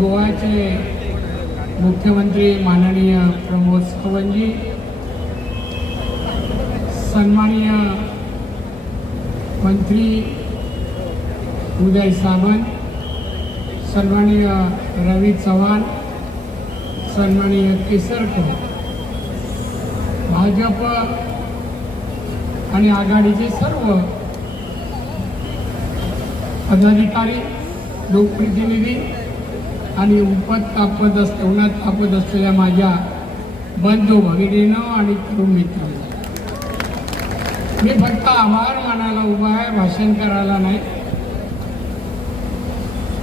गोवाचे मुख्यमंत्री माननीय प्रमोद सावंतजी, सन्माननीय मंत्री उदय सामंत, सन्माननीय रवी चव्हाण, सन्माननीय केसरकर, भाजप आणि आघाडीचे सर्व पदाधिकारी, लोकप्रतिनिधी आणि उन्हात तापत असलेल्या माझ्या बंधू भगिनींनो आणि तरुण मित्रांनो, मी फक्त आभार मानायला उभा आहे, भाषण करायला नाही.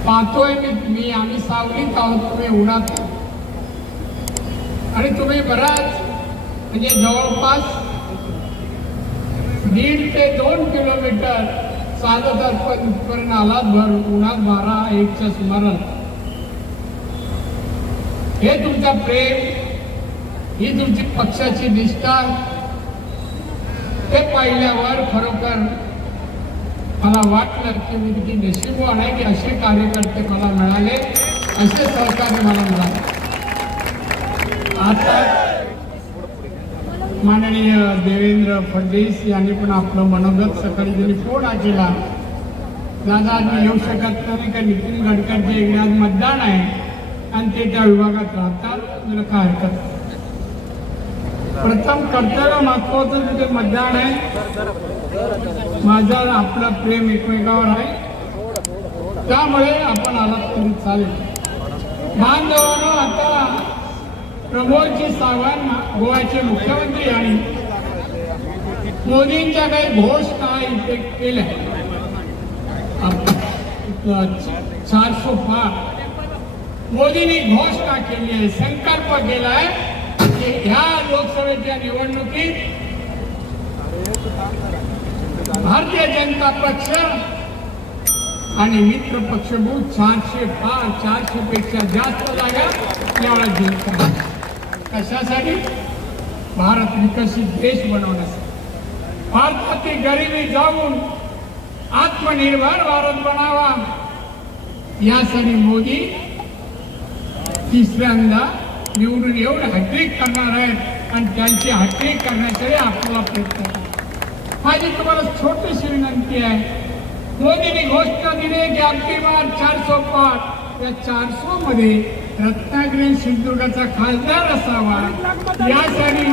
पाहतोय मी आम्ही सावलीत आहोत, तुम्ही उन्हात आहोत आणि तुम्ही बराच म्हणजे जवळपास 1.5 ते 2 किलोमीटर चालत पर्यंत आलात भर उन्हात 12-1च्या सुमाराला. हे तुमचं प्रेम, ही तुमची पक्षाची निष्ठा, ते पाहिल्यावर खरोखर मला वाटलं की मी किती नशीबवान आहे की असे कार्यकर्ते मला मिळाले, असे सहकार्य मला मिळाले. आता माननीय देवेंद्र फडणवीस यांनी पण आपलं मनोगत सकाळी त्यांनी फोन केला, दादा मी येऊ शकत नाही का नितीन गडकरीच्या इकडे आज मतदान आहे आणि ते त्या विभागात राहतात, मला काय हरकत नाही. प्रथम कर्तव्य महत्वाचं तिथे मतदान आहे, माझं आपलं प्रेम एकमेकावर आहे, त्यामुळे आपण आलात तरी चालेल. बांधवांनो, आता प्रमोदजी सावंत गोव्याचे मुख्यमंत्री आणि मोदींच्या काही घोषणा इथे केल्या. 405 मोदींनी घोषणा केली आहे, संकल्प केला आहे की ह्या लोकसभेच्या निवडणुकीत भारतीय जनता पक्ष आणि मित्र पक्ष 400 पेक्षा जास्त जागा यावेळेस जिंकतात. कशासाठी? भारत विकसित देश बनवण्यासाठी, भारतातील गरिबी जाऊन आत्मनिर्भर भारत बनावा यासाठी मोदी तिसऱ्यांदा निवडून येऊन हॅट्रिक करणार आहेत आणि त्यांची हॅट्रिक करण्यासाठी आपला प्रयत्न करा. माझी तुम्हाला छोटीशी विनंती आहे, मोदींनी घोषणा दिली की अगदी बार 400 पार, या 400 मध्ये रत्नागिरी सिंधुदुर्गाचा खासदार असावा यासाठी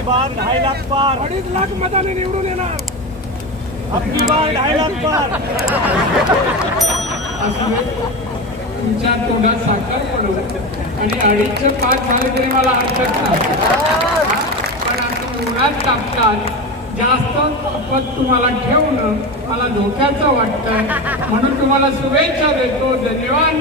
2.5 लाख पार, 2.5 लाख मताने निवडून येणार, 2.5 लाख पार. तुमच्या तोंडात साखर पडू आणि 2.5चे 5 झाले तरी मला हरकत नाही, पण आता उन्हात टाकतात जास्त पद तुम्हाला ठेवणं मला धोक्याचं वाटतंय, म्हणून तुम्हाला शुभेच्छा देतो, धन्यवाद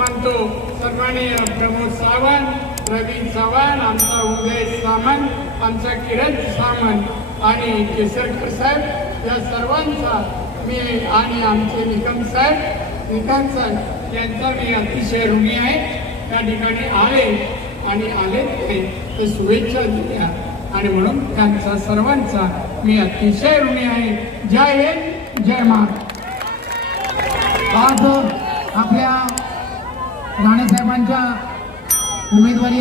मानतो. सन्माननीय प्रमोद सावंत, रवी चव्हाण, आमचा उदय सामंत, आमचा किरण सामंत आणि केसरकर साहेब या सर्वांचा मी आणि आमचे निकम साहेब यांचा मी अतिशय ऋणी आहे. त्या ठिकाणी आले ते शुभेच्छा दिल्या आणि म्हणून त्यांचा सर्वांचा मी अतिशय ऋणी आहे. जय हिंद, जय महाराष्ट्र. आज आपल्या राणे साहेबांच्या उमेदवारी